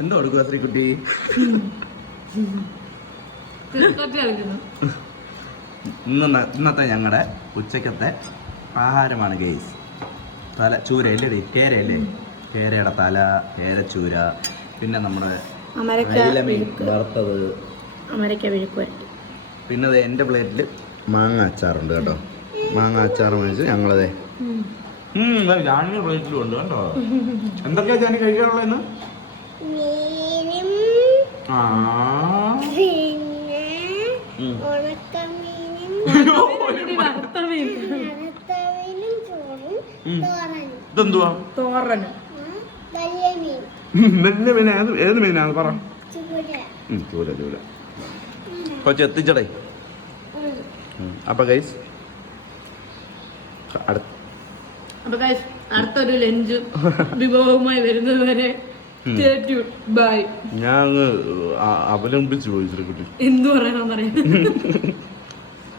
എന്താ കൊടുക്കുക ശ്രീകുട്ടി? ഇന്നത്തെ ഞങ്ങളുടെ ഉച്ചക്കത്തെ ആഹാരമാണ് ഗെയ്സ്. ചൂരയല്ലേ, കേരയല്ലേ, കേരയുടെ തല, കേരച്ചൂര, പിന്നെ നമ്മുടെ വറുത്തത്, പിന്നെ എൻ്റെ പ്ലേറ്റിൽ മാങ്ങ അച്ചാറുണ്ട് കേട്ടോ. മാങ്ങ അച്ചാർ മേടിച്ച് ഞങ്ങളതെ ജാനിയുടെ പ്ലേറ്റിലും ഉണ്ട് കേട്ടോ. എന്തൊക്കെയാ ജാനി കഴിക്കാറുള്ളതെന്ന്? ഇതെന്തുവാ? വലിയ മീന. ഏത് മീനാണ് പറ? ചൂര ചൂര. കൊച്ചു എത്തിച്ചടേ. അപ്പൊ ഗൈസ് അടുത്തൊരു ലഞ്ച് വിഭവവുമായി വരുന്നത് വരെ ഞാൻ അവലംബിച്ചു പോയി ശ്രീകുട്ടി. എന്തു പറയണമെന്നറിയാം.